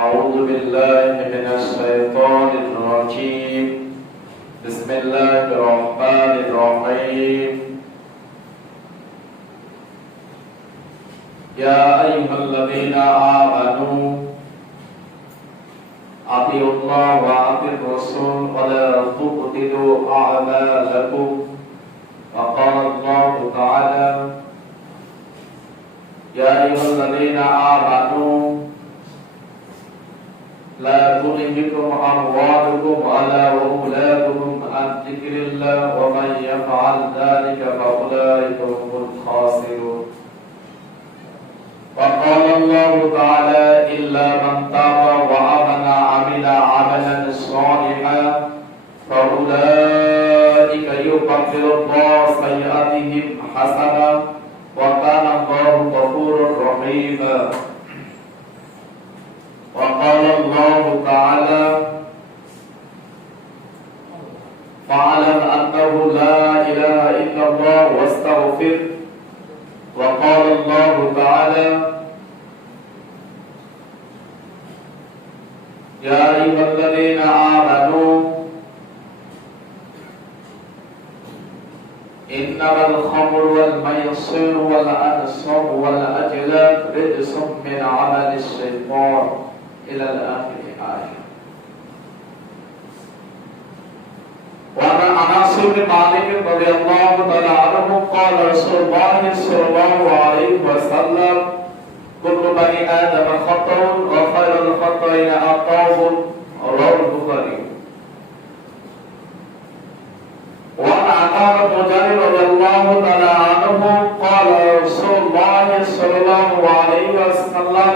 أعوذ بالله من الشيطان الرجيم. بسم الله الرحمن الرحيم. يا أيها الذين آمنوا أطيعوا الله وأطيعوا الرسول ولا تبطلوا أعمالكم. وقال الله تعالى: يا أيها الذين آمنوا لا تلهكم أموالكم ولا أولادكم عن ذكر الله ومن يفعل ذلك فأولئك هم الخاسرون. وقال الله تعالى: إلا من تاب وآمن وعمل عملا صالحا فأولئك يكفر الله سيئاتهم حسنا وكان الله غفورا رحيما. وقال الله تعالى: فاعلم أنه لا إله إلا الله واستغفر. وقال الله تعالى: يا أيها الذين آمنوا إنما الخمر والميسر والأنصاب والأزلام رجس من عمل الشيطان إلى الآخر آية. وعن أنس بن مالك رضي الله تعالى عنه قال رسول الله صلى الله عليه وسلم: كل بني آدم خطأ وخير الخطأين التوبة. رواه البخاري. وعن عطاء بن جابر رضي الله تعالى عنه قال رسول الله صلى الله عليه وسلم: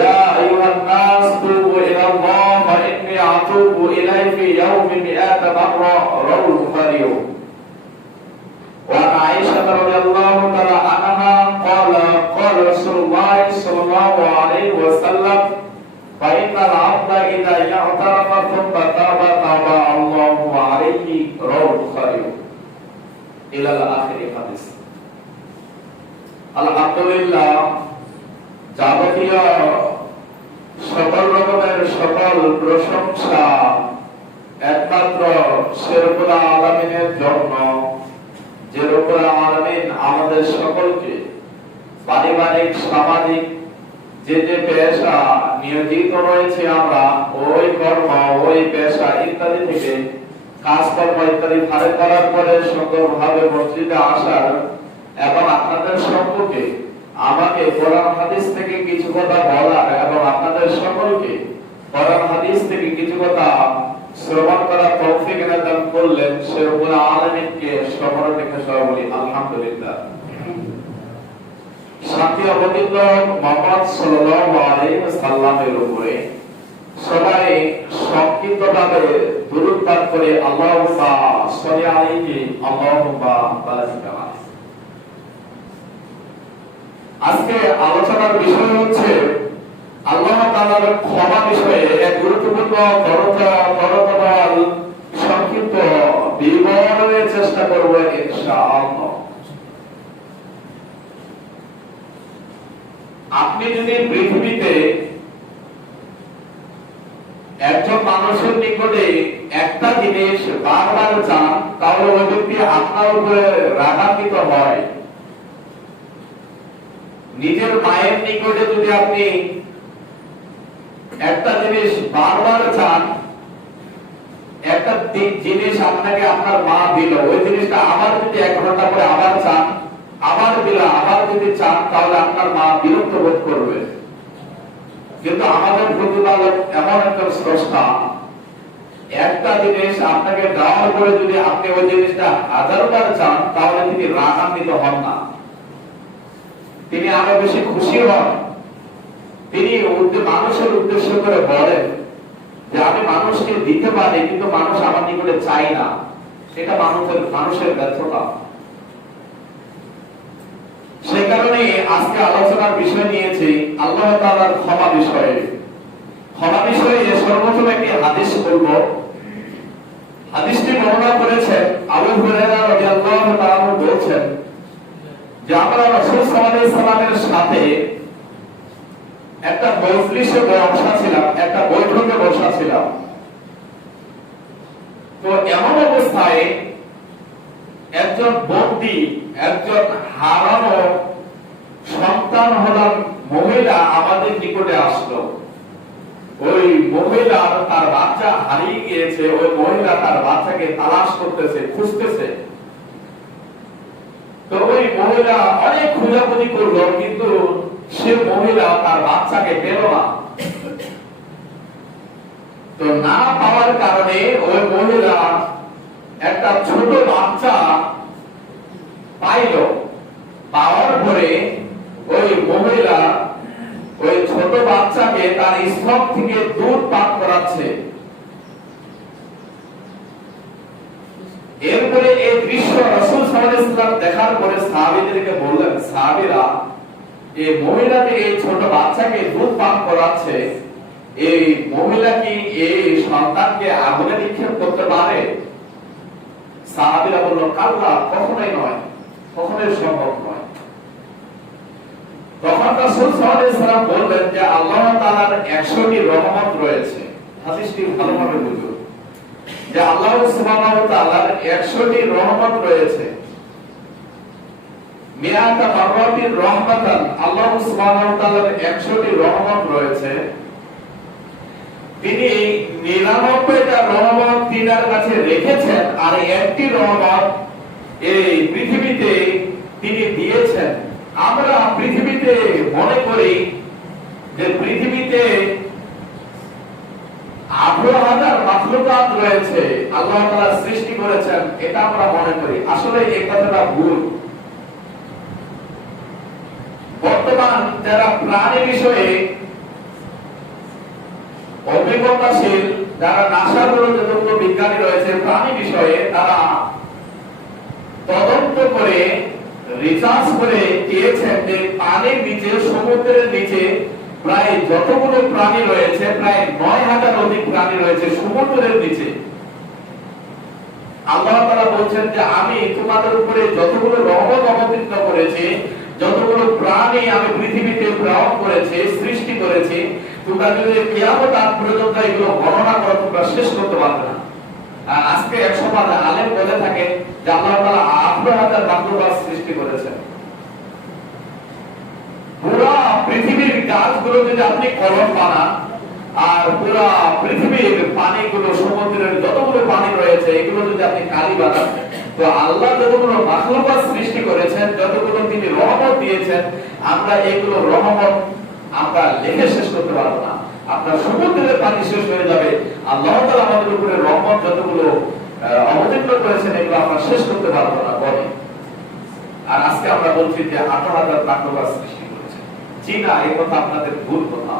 يا أيها الناس توبوا إلى الله فإني أتوب إليه في يوم 100 مرة. رواه البخاري. وعن عائشة رضي الله تعالى عنها قال رسول الله صلى الله عليه وسلم: فإن العبد إذا اعترف ثم تاب تاب الله عليه. رواه البخاري. إلى آخر الحديث. আলহামদুলিল্লাহ, যাবতীয় সকল রকমের সকল প্রশংসা একমাত্র সে রব্বুল আলামিনের জন্য, যে রব্বুল আলামিন আমাদের সকলকে পারিবারিক সামাজিক যে যে পেশা নিয়োজিত রয়েছে আমরা ওই কর্ম ওই পেশা ইত্যাদি থেকে কাজকর্ম ইত্যাদি ফারেক করার পরে সুন্দরভাবে মসজিদে আসার এবং আপনাদের সম্পর্কে আমাকে কোরআন হাদিস থেকে কিছু কথা বলার এবং আপনাদের সকলকে কোরআন হাদিস থেকে কিছু কথা শ্রবণ করার তৌফিক দান করলেন সে রব্বুল আলামিনকে সকল থেকে সবাই বলি আলহামদুলিল্লাহ। শান্তি অবতীর্ণ মুহাম্মদ সাল্লাল্লাহু আলাইহি ওয়াসাল্লামের উপরে সবাই সংক্ষিপ্তভাবে দুরূদ পাঠ করে আল্লাহুম্মা সাল্লি আলাইহি আল্লাহুম্মা বারিক আলাইহি। আজকে আলোচনার বিষয় হচ্ছে আল্লাহ তাআলার ক্ষমা বিষয়ে এক গুরুত্বপূর্ণ করতল সংক্ষিপ্ত বিবরণের চেষ্টা করব ইনশাআল্লাহ। আপনি যদি পৃথিবীতে একজন মানুষের নিকটে একটা জিনিস বারবার চান তাহলে ওই ব্যক্তি আপনার উপরে রাগান্বিত হয়। নিজের মায়ের নিকটে যদি আপনি একটা জিনিস বারবার চান, একটা জিনিস আপনাকে আপনার মা দিল, ওই জিনিসটা আবার যদি 1 ঘন্টা পরে আবার চান, আবার দিল, আবার যদি চান, তাহলে আপনার মা বিরক্ত বোধ করবে। কিন্তু আমাদের প্রতিপালক এমন একটা স্রষ্টা, একটা জিনিস আপনাকে দেওয়ার পরে যদি আপনি ওই জিনিসটা 1000 বার চান, তাহলে তিনি রাগান্বিত হন না, তিনি আরো বেশি খুশি হন। তিনি মানুষের উদ্দেশ্য করে বলেন যে আমি মানুষকে দিতে পারি কিন্তু মানুষ আমার নিকটে চাই না, এটা মানুষের ব্যর্থতা। সেই কারণে আজকে আলোচনার বিষয় নিয়েছি আল্লাহ তাআলার ক্ষমা বিষয়ে। ক্ষমা বিষয়ে সর্বপ্রথম একটি হাদিস বলবো। হাদিসটি বর্ণনা করেছেন আবু হুরায়রা রাদিয়াল্লাহু তাআলা বলেছেন যে আমরা রাসূল সাল্লাল্লাহু আলাইহি সাল্লামের সাথে একটা মজলিসে বসা ছিলাম, একটা বৈঠকে বসা ছিলাম। তো এমন অবস্থায় একজন বন্দী, একজন হারানো সন্তান হলাম মহিলা আমাদের নিকটে আসলো। ওই মহিলা তার বাচ্চা হারিয়ে গিয়েছে, ওই মহিলা তার বাচ্চাকে তালাশ করতেছে, খুঁজতেছে। তো ওই মহিলা অনেক খোঁজাখুঁজি করলো, কিন্তু সে মহিলা তার বাচ্চাকে পেল না। তো না পাওয়ার কারণে ওই মহিলা একটা ছোট বাচ্চা পাইল। পাওয়ার পরে ওই মহিলা ওই ছোট বাচ্চাকে তার স্তন থেকে দুধ পান করাচ্ছে। এরপরে এই দৃশ্য রাসূল সাল্লাল্লাহু আলাইহি ওয়াসাল্লাম দেখার পরে সাহাবীদেরকে বললেন, সাহাবীরা, এই মহিলা যে এই ছোট বাচ্চাকে দুধ পান করাচ্ছে, এই মহিলা কি এই সন্তানকে আগুনে নিক্ষেপ করতে পারে? সাহাবীরা বলল, কাল্লা, কখনোই নয়, কখনোই সম্ভব নয়। তখন রাসূল সাল্লাল্লাহু আলাইহি ওয়াসাল্লাম বললেন যে আল্লাহ তাআলার 100টি রহমত রয়েছে। হাদিসটি ভালোভাবে বুঝুন যে আল্লাহ সুবহানাহু ওয়া তাআলার 100টি রহমত রয়েছে। মিয়াতা মাররাতির রহমাতান, আল্লাহ সুবহানাহু ওয়া তাআলার 100টি রহমত রয়েছে। তিনি 99টা রহমত তিনার কাছে রেখেছেন, আর একটি রহমত এই পৃথিবীতে তিনি দিয়েছেন। আমরা পৃথিবীতে মনে করি যে পৃথিবীতে 18,000 মাখলুকাত রয়েছে, আল্লাহ তাআলা সৃষ্টি করেছেন, এটা আমরা মনে করি। আসলে এই কথাটা ভুল। বর্তমান যারা প্রাণী বিষয়ে অভিজ্ঞতাশীল, যারা নাসার যতগুলো বিজ্ঞানী রয়েছে প্রাণী বিষয়ে, তারা তদন্ত করে রিসার্চ করে পেয়েছেন যে পানির নিচে, সমুদ্রের নিচে প্রায় যতগুলো প্রাণী রয়েছে, প্রায় 9,000 অধিক প্রাণী রয়েছে সমুদ্রের নিচে। আল্লাহ তাআলা বলছেন যে আমি তোমাদের উপরে যতগুলো রহমত অবতীর্ণ করেছি, যতগুলো প্রাণী আমি পৃথিবীতে প্রেরণ করেছি, সৃষ্টি করেছি, তোমরা যদি কিয়ামত আগ পর্যন্ত এগুলো গণনা করো, তোমরা শেষ করতে পারবে না। আর আজকে এক সমাজে আলেম বলে থাকে যে আল্লাহ তাআলা 18,000 মাখলুকাত সৃষ্টি করেছেন। পুরো পৃথিবীর গাছগুলো যদি আপনি কলম বানান, আর পুরো পৃথিবীর পানিগুলো, সমুদ্রের যতগুলো পানি রয়েছে, এগুলো যদি আপনি কালি বানান, তো আল্লাহ যতগুলো মাখলুকাত সৃষ্টি করেছেন, যতগুলো তিনি রহমত দিয়েছেন, আমরা এগুলো রহমত আমরা লিখে শেষ করতে পারবো না। আপনার সমুদ্রের পানি শেষ হয়ে যাবে, আল্লাহ তাআলা আমাদের উপরে রহমত যতগুলো অবতীর্ণ করেছেন, এগুলো আমরা শেষ করতে পারবো না বলে। আর আজকে আমরা বলছি যে 18,000 মাখলুকাত সৃষ্টি করেছেন। জি না, এই কথা আপনাদের ভুল কথা।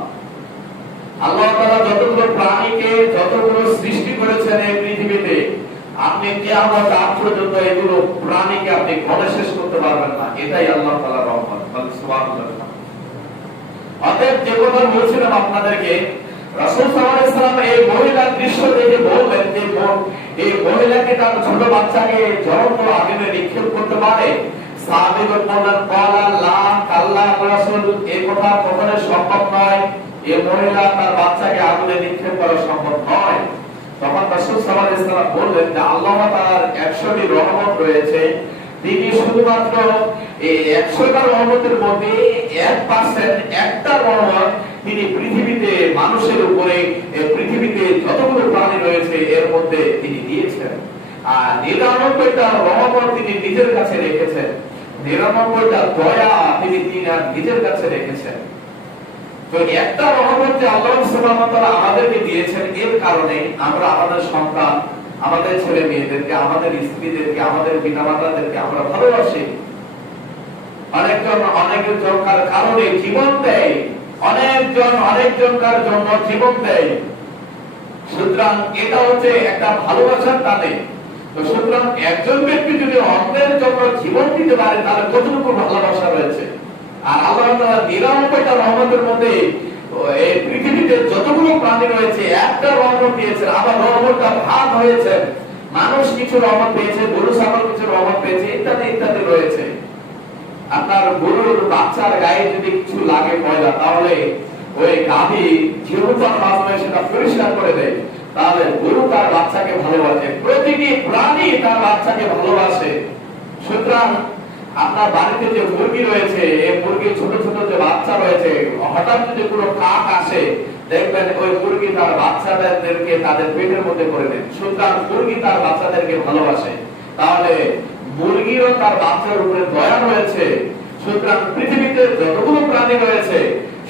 আল্লাহ তাআলা যতগুলো প্রাণীকে, যতগুলো সৃষ্টি করেছেন এই পৃথিবীতে, আপনি কিয়ামত আগ পর্যন্ত এগুলো প্রাণীকে আপনি গণে শেষ করতে পারবেন না। এটাই আল্লাহ তাআলার রহমত। সুবহানাল্লাহ। অতএব যে কথা বলছিলাম আপনাদেরকে, রাসূল সাল্লাল্লাহু আলাইহি ওয়াসাল্লাম এই মহিলার দৃশ্য দেখে বললেন যে এই মহিলাকে তার ছোট বাচ্চাকে জ্বলন্ত আগুনে নিক্ষেপ করতে পারে? সাহাবীগণ বললেন, ক্বালা লা, কাল্লা রাসূল, এই কথা কখনোই সম্ভব নয়। এই মহিলা তার বাচ্চাকে আগুনে নিক্ষেপ করা সম্ভব নয়। তখন রাসূল সাল্লাল্লাহু আলাইহি ওয়াসাল্লাম বললেন যে আল্লাহ তাআলার 100টি রহমত রয়েছে, তিনি শুধুমাত্র এই 100টা রহমতের মধ্যে 1% একটা রহমত তিনি পৃথিবীতে মানুষের উপরে, পৃথিবীতে যতগুলো প্রাণী রয়েছে এর মধ্যে তিনি দিয়েছেন। আর 99টা রহমত তিনি নিজের কাছে রেখেছেন, 99টা দয়া তিনি নিজের কাছে রেখেছেন। তো একটা রহমত যে আল্লাহ সুবহানাহু ওয়া তাআলা আমাদেরকে দিয়েছেন, এর কারণে আমরা আমাদের সন্তান, আমাদের ছেলে মেয়েদেরকে, আমাদের স্ত্রীদেরকে, আমাদের পিতামাতাদেরকে আমরা ভালোবাসি। অনেকজনকার কারণে জীবন দেয়, অনেকজনকার জন্য জীবন দেয়। সুতরাং এটা হচ্ছে একটা ভালোবাসার টানে। তো সুতরাং একজন ব্যক্তি যদি অন্যের জন্য জীবন দিতে পারে, তাহলে কতটুকু ভালোবাসা রয়েছে। আর আল্লাহ তাআলা 99টা রহমতের মধ্যে এই পৃথিবীতে যতগুলো প্রাণী রয়েছে একটা রহমত দিয়েছেন। আবার রহমতটা ভাগ হয়েছে, মানুষ কিছু রহমত পেয়েছে, গরু ছাগল কিছু রহমত পেয়েছে, ইত্যাদি ইত্যাদি রয়েছে। আপনার গরুর বাচ্চার গায়ে যদি কিছু লাগে ময়লা, তাহলে ওই গাভী যেহেতু তার মাধ্যমে সেটা পরিষ্কার করে দেয়, তাহলে গরু তার বাচ্চাকে ভালোবাসে, প্রতিটি প্রাণী তার বাচ্চাকে ভালোবাসে। সুতরাং আপনার বাড়িতে যে মুরগি রয়েছে, এই মুরগির ছোট ছোট যে বাচ্চা রয়েছে, হঠাৎ যদি কোনো কাক আসে, দেখবেন ওই মুরগি তার বাচ্চাদেরকে তাদের পেটের মধ্যে করে দেয়। সুতরাং মুরগি তার বাচ্চাদেরকে ভালোবাসে, তাহলে মুরগিরও তার বাচ্চার উপরে দয়া রয়েছে। সুতরাং পৃথিবীতে যতগুলো প্রাণী রয়েছে,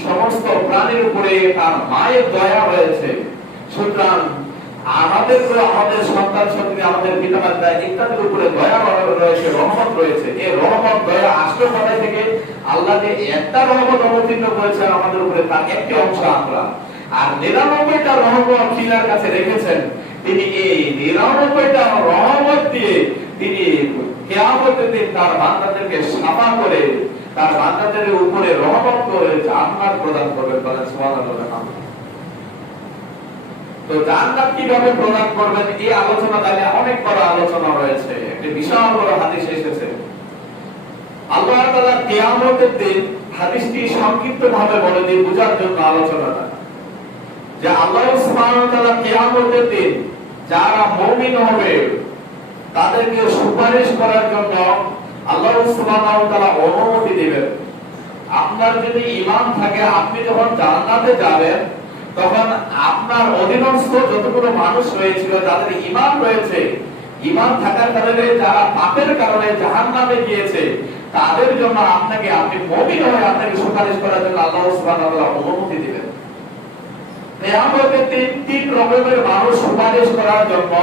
সমস্ত প্রাণীর উপরে তার মায়ের দয়া রয়েছে। সুতরাং আমাদের সন্তান সন্ততি, আমাদের পিতামাতা ইত্যাদির উপরে দয়া রয়েছে, রহমত রয়েছে। এই রহমত দয়া আসলো কোথায় থেকে? আল্লাহ যে একটা রহমত অবতীর্ণ করেছেন আমাদের উপরে, তার একটি অংশ আমরা। আর 99টা রহমত তিনার কাছে রেখেছেন। তিনি এই 99টা রহমত দিয়ে তিনি কিয়ামতের দিন তার বান্দাদেরকে সাফা করে, তার বান্দাদের উপরে রহমত করে জান্নাত প্রদান করবেন। বলেন সুবহানাল্লাহ। তো জান্নাত কিভাবে প্রদান করবেন, এই আলোচনা তাহলে অনেক বড় আলোচনা রয়েছে, একটি বিশাল বড় হাদিস এসেছে। আল্লাহ তাআলা কিয়ামতের দিন, হাদিসটি সংক্ষিপ্তভাবে বলে দিই বোঝার জন্য আলোচনাটা, যে আল্লাহ সুবহানাহু ওয়া তাআলা কিয়ামতের দিন যারা মুমিন হবে তাদেরকে সুপারিশ করার জন্য আল্লাহ সুবহানাহু ওয়া তাআলা অনুমতি দিবেন। আপনার যদি ঈমান থাকে, আপনি যখন জান্নাতে যাবেন, তখন আপনার অধীনস্থ যতগুলো মানুষ রয়েছিল, যাদের ঈমান রয়েছে, ঈমান থাকার কারণে যারা পাপের কারণে জাহান্নামে গিয়েছে, তাদের জন্য আপনি মুমিন হয়ে আপনাকে সুপারিশ করার জন্য আল্লাহ সুবহানাহু ওয়া তাআলা অনুমতি দিবেন। কিয়ামতের দিন 3 রকমের মানুষ সুপারিশ করার জন্য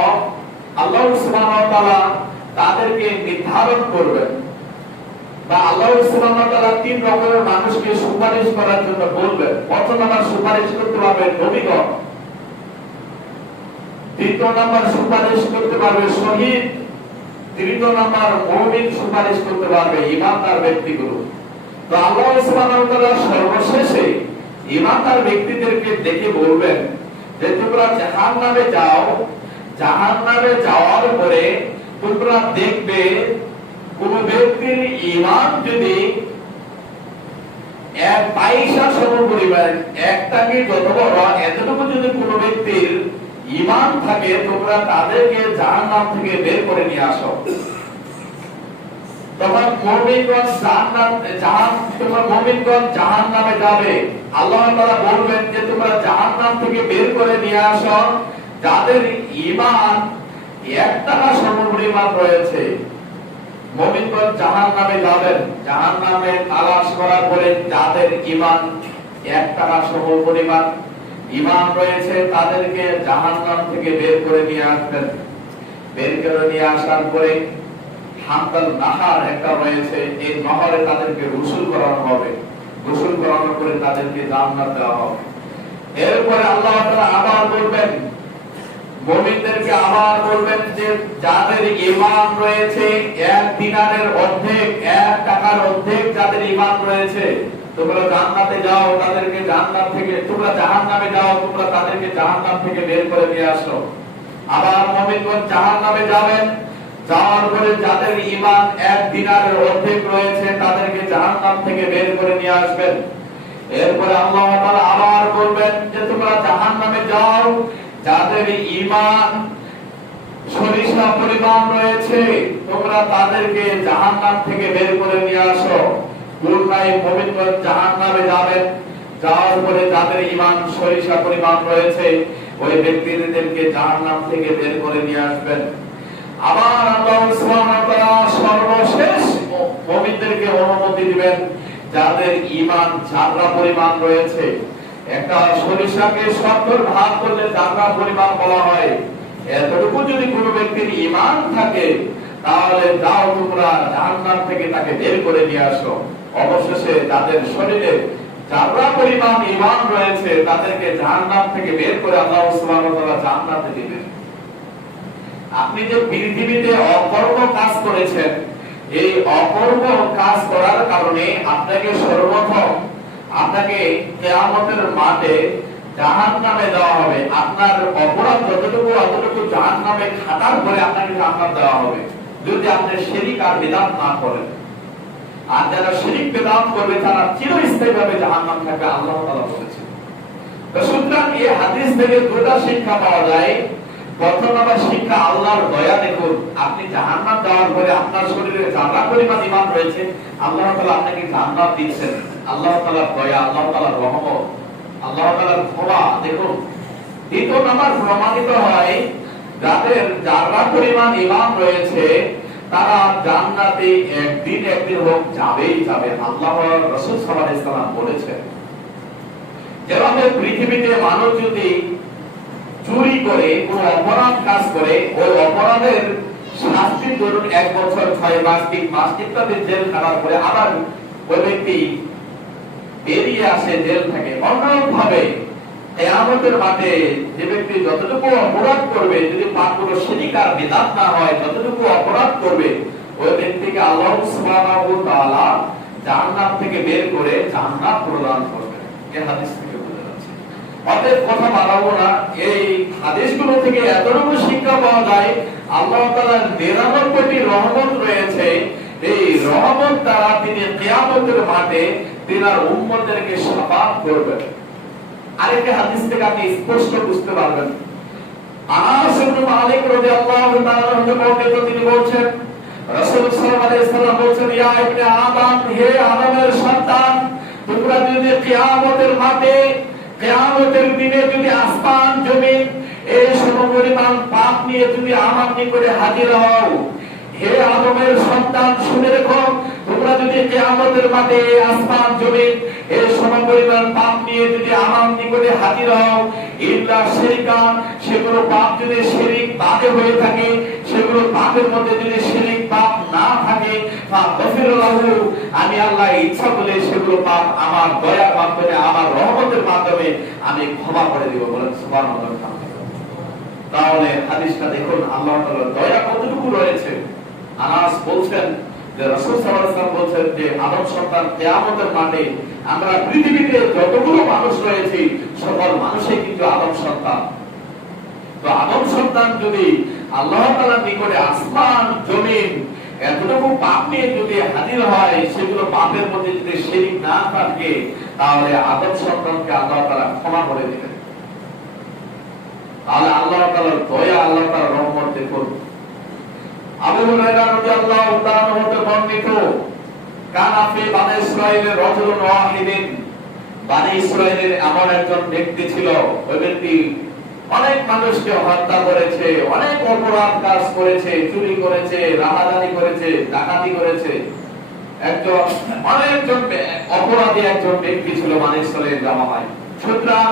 আল্লাহ সুবহানাহু ওয়া তাআলা তাদেরকে নির্ধারণ করবেন, বা আল্লাহ সুবহানাহু ওয়া তাআলা 3 রকমের মানুষকে সুপারিশ করার জন্য বলবেন। প্রথম নাম্বার সুপারিশ করতে পারবে নবীগণ, দ্বিতীয় নাম্বার সুপারিশ করতে পারবে শহীদ, তৃতীয় নাম্বার মুমিন সুপারিশ করতে পারবে ঈমানদার ব্যক্তিগুলো। তো আল্লাহ সুবহানাহু ওয়া তাআলা সর্বশেষে ঈমানদার ব্যক্তিদেরকে ডেকে বলবেন যে তোমরা জাহান্নামে যাও, জাহান্নামে যাওয়ার পরে তোমরা দেখবে কোন ব্যক্তির ঈমান যদি 1 পয়সা সমপরিমাণ, একটাকে যত বড় এতটুকু যদি কোন ব্যক্তির ঈমান থাকে, তোমরা তাদেরকে জাহান্নাম থেকে বের করে নিয়ে আসো। তখন মুমিনগণ জাহান্নামে যাবে। আল্লাহ তাআলা বলবেন যে তোমরা জাহান্নাম থেকে বের করে নিয়ে আসো যাদের ঈমান 1 টাকা সমপরিমাণ রয়েছে। মুমিনগণ জাহান্নামে যাবেন, জাহান্নামে তালাশ করার পরে যাদের ঈমান 1 টাকা সমপরিমাণ ঈমান রয়েছে, তাদেরকে জাহান্নাম থেকে বের করে নিয়ে আসবেন। বের করে নিয়ে আসার পরে হামদাল নাহার একটা রয়েছে, এই নহরে তাদেরকে গোসল করানো হবে। গোসল করানোর পরে তাদেরকে জান্নাত দেওয়া হবে। এরপরে আল্লাহ তাআলা আবার বলবেন, মুমিনদেরকে আবার বলবেন যে যাদের ঈমান রয়েছে 1 দিনারের অর্ধেক, 1 টাকার অর্ধেক যাদের ঈমান রয়েছে, তোমরা জান্নাতে যাও, তাদেরকে জান্নাত থেকে, তোমরা জাহান্নামে যাও, তোমরা তাদেরকে জাহান্নাম থেকে বের করে নিয়ে আসো। আবার মুমিনগণ জাহান্নামে যাবেন, যাওয়ার পরে যাদের ঈমান 1 দিনারের অর্ধেক রয়েছে, তাদেরকে জাহান্নাম থেকে বের করে নিয়ে আসবেন। এরপরে আল্লাহ তাআলা আবার বলবেন যে তোমরা জাহান্নামে যাও, যাদের ঈমান সরিষা পরিমাণ রয়েছে, তোমরা তাদেরকে জাহান্নাম থেকে বের করে নিয়ে আসো। পুনরায় মুমিনগণ জাহান্নামে যাবেন, যাওয়ার পরে যাদের ঈমান সরিষা পরিমাণ রয়েছে, ওই ব্যক্তিদেরকে জাহান্নাম থেকে বের করে নিয়ে আসবেন। আবার আল্লাহ সুবহানাহু ওয়া তাআলা সর্বশেষ মুমিনদেরকে অনুমতি দিবেন যাদের ঈমান জাররা পরিমাণ রয়েছে। একটা সরিষাকে 70 ভাগ করলে জাররা পরিমাণ বলা হয়। এতটুকু যদি কোনো ব্যক্তির ঈমান থাকে, তাহলে যাও তোমরা জাহান্নাম থেকে তাকে বের করে নিয়ে আসো। অবশেষে যাদের শরীরে জাররা পরিমাণ ঈমান রয়েছে, তাদেরকে জাহান্নাম থেকে বের করে আল্লাহ সুবহানাহু ওয়া তাআলা জান্নাতে দিবেন। আপনি যে পৃথিবীতে অকর্ম কাজ করেছেন, এই অকর্ম কাজ করার কারণে আপনাকে সর্বপ্রথম আপনাকে কিয়ামতের মাঠে জাহান্নামে দেওয়া হবে। আপনার অপরাধ যতটুকু অতটুকু জাহান্নামে খাটার পরে আপনাকে জান্নাত দেওয়া হবে, যদি আপনি শিরক আর বিদআত না করেন। আর যারা শিরক বিদআত করবে তারা চিরস্থায়ীভাবে জাহান্নামে থাকবে, আল্লাহ তাআলা বলেছেন। তো সুতরাং এই হাদিস থেকে দুটো শিক্ষা পাওয়া যায়। প্রথম নাম্বার শিক্ষা, আল্লাহর দয়া। দেখুন, আপনি জাহান্নাম যাওয়ার পরে আপনার শরীরে যারা পরিমাণ ঈমান রয়েছে, আল্লাহ তাআলা আপনাকে জান্নাত দিচ্ছেন। আল্লাহ তাআলার দয়া, আল্লাহ তাআলার রহমত, আল্লাহ তাআলার ক্ষমা। দেখুন, দ্বিতীয় নাম্বার প্রমাণিত হয় যাদের যারা পরিমাণ ঈমান রয়েছে তারা জান্নাতে একদিন হোক যাবেই যাবে। আল্লাহর রাসূল সাল্লাল্লাহু আলাইহি ওয়াসাল্লাম বলেছেন, যেভাবে পৃথিবীতে মানুষ যদি চুরি করে কোন অপরাধ কাজ করে, ওই অপরাধের শাস্তি ধরুন 1 বছর 6 মাস 3 মাস ইত্যাদি জেল খাটার পরে আবার ওই ব্যক্তি বেরিয়ে আসে জেল থেকে, অন্যভাবে কিয়ামতের মাঠে যে ব্যক্তি যতটুকু অপরাধ করবে, যদি পাপগুলো শিরক আর বিদআত না হয়, যতটুকু অপরাধ করবে, ওই ব্যক্তিকে আল্লাহ সুবহানাহু ওয়া তাআলা জান্নাত থেকে বের করে জান্নাত প্রদান করবেন। এই হাদিস থেকে বোঝা যাচ্ছে। অতএব কথা বাড়াবো না, এই হাদিসগুলো থেকে এতটুকু শিক্ষা পাওয়া যায়, আল্লাহ তাআলার 99টি রহমত রয়েছে। এই রহমত দ্বারা তিনি কিয়ামতের মাঠে তিনার উম্মতদেরকে শাফাআত করবেন। আরেকটা হাদিস থেকে আপনি স্পষ্ট বুঝতে পারবেন। আনাস ইবনে মালিক রাদিয়াল্লাহু তাআলা বর্ণিত, তিনি বলছেন, রাসূল সাল্লাল্লাহু আলাইহি ওয়াসাল্লাম বলছেন, ইয়া ইবনে আদম, হে আদমের সন্তান, তোমরা যদি কিয়ামতের মাঠে, কিয়ামতের দিনে যদি আসমান জমিন এই সমপরিমাণ পাপ নিয়ে যদি আমার নিকটে হাজির হও, হে আদমের সন্তান শুনে রেখো, তোমরা যদি কিয়ামতের মাঠে আসমান জমিন এই সমপরিমাণ পাপ নিয়ে যদি আমার নিকটে হাজির হও, ইল্লা শিরকা, সেগুলো পাপ যদি শিরক বাদে হয়ে থাকে, সেগুলো পাপের মধ্যে যদি শিরক পাপ না থাকে, ফাগফিরুল্লাহু, আমি আল্লাহ ইচ্ছা করলে সেগুলো পাপ আমার দয়ার মাধ্যমে, আমার রহমতের মাধ্যমে আমি ক্ষমা করে দেব। বলেন সুবহানাল্লাহ। তাহলে হাদিসটা দেখুন, আল্লাহ তাআলার দয়া কতটুকু রয়েছে। আনাস বলছেন যে রাসূল সাল্লাল্লাহু আলাইহি ওয়াসাল্লাম বলছেন যে আদম সন্তান কিয়ামতের মাঠে, আমরা পৃথিবীতে যতগুলো মানুষ রয়েছে সকল মানুষই কিন্তু আদম সন্তান। তো আদম সন্তান যদি আল্লাহ তাআলার নিকটে আসমান জমিন এতটুকু পাপ নিয়ে যদি হাজির হয়, সেগুলো পাপের মধ্যে যদি শিরক না থাকে, তাহলে আদম সন্তানকে আল্লাহ তাআলা ক্ষমা করে দিবেন। তাহলে আল্লাহ তাআলার দয়া, আল্লাহ তাআলার রহমত দেখুন। আবু হুরায়রা রাদিয়াল্লাহু তাআলা হতে বর্ণিত, কানা ফি বানী ইসরাঈলের রাজুলুন ওয়াহিদিন, বানী ইসরাঈলের এমন একজন ব্যক্তি ছিল, ওই ব্যক্তি অনেক মানুষকে হত্যা করেছে, অনেক অপরাধ কাজ করেছে, চুরি করেছে, রাহাজানি করেছে, ডাকাতি করেছে। অনেকজন অপরাধী একজন ব্যক্তি ছিল বানী ইসরাঈলের জামানায়। সুতরাং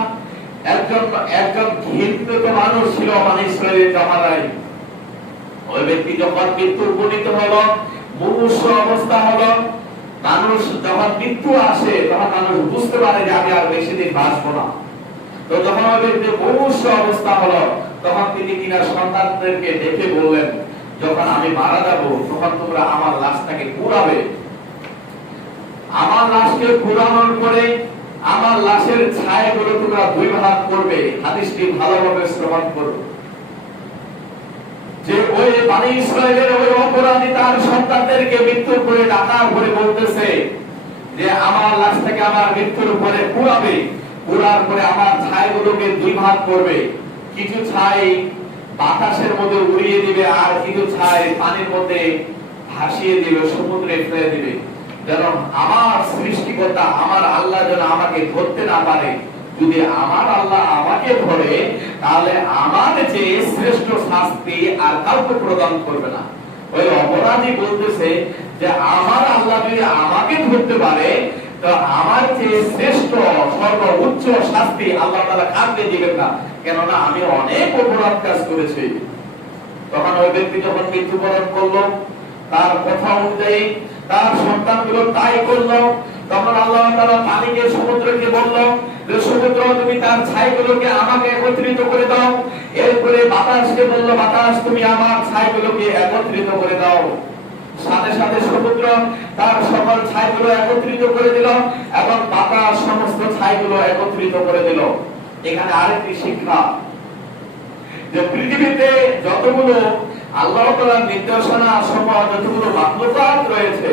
একজন ঘৃণিত মানুষ ছিল বানী ইসরাঈলের জামানায়। ওই ব্যক্তি যখন মৃত্যু উপনীত হলো, মুমূর্ষু অবস্থা হলো, মানুষ যখন মৃত্যু আসে তখন মানুষ বুঝতে পারে যে আমি আর বেশি দিন বাঁচবো না। তো যখন ওই ব্যক্তি মুমূর্ষু অবস্থা হলো, তখন তিনি কিনা সন্তানদেরকে ডেকে বললেন, যখন আমি মারা যাব তখন তোমরা আমার লাশটাকে পুড়াবে, আমার লাশকে পুড়ানোর পরে আমার লাশের ছায়াগুলো তোমরা 2 ভাগ করবে। হাদিসটি ভালোভাবে শ্রবণ করো। যে ওই বানী ইসরাঈলের ওই অপরাধী তার সন্তানদেরকে মৃত্যুর পরে ডাকার পরে বলতেছে যে আমার লাশটাকে আমার মৃত্যুর পরে পুড়াবে, পুড়ার পরে আমার ছাইগুলোকে 2 ভাগ করবে। কিছু ছাই বাতাসের মধ্যে উড়িয়ে দিবে, আর কিছু ছাই পানির মধ্যে ভাসিয়ে দিবে, সমুদ্রে ফেলে দিবে, যেন আমার সৃষ্টিকর্তা আমার আল্লাহ যেন আমাকে ধরতে না পারে। যদি আমার আল্লাহ আমাকে ধরে, তাহলে আমার যে শ্রেষ্ঠ শাস্তি আর কাউকে প্রদান করবে না। ওই অপরাধী বলতেছে যে আমার আল্লাহ যদি আমাকে ধরতে পারে, তো আমার যে শ্রেষ্ঠ সর্বোচ্চ শাস্তি আল্লাহ তাআলা কাউকে দিবেন না, কেননা আমি অনেক অপরাধ কাজ করেছি। তখন ওই ব্যক্তি যখন মৃত্যুবরণ করলো, তার কথা অনুযায়ী তার সন্তানগুলো তাই করলো। তখন আল্লাহ তাআলা পানিকে, সমুদ্রকে বলল যে সমুদ্র তুমি তার ছাইগুলোকে আমাকে একত্রিত করে দাও। এরপরে বাতাসকে বলল, বাতাস তুমি আমার ছাইগুলোকে একত্রিত করে দাও। সাথে সাথে সমুদ্র তার সকল ছাইগুলো একত্রিত করে দিল এবং বাতাস সমস্ত ছাইগুলো একত্রিত করে দিল। এখানে আরেকটি শিক্ষা, যে পৃথিবীতে যতগুলো আল্লাহ তাআলার নির্দেশনা সমূহ, যতগুলো মাখলুকাত রয়েছে,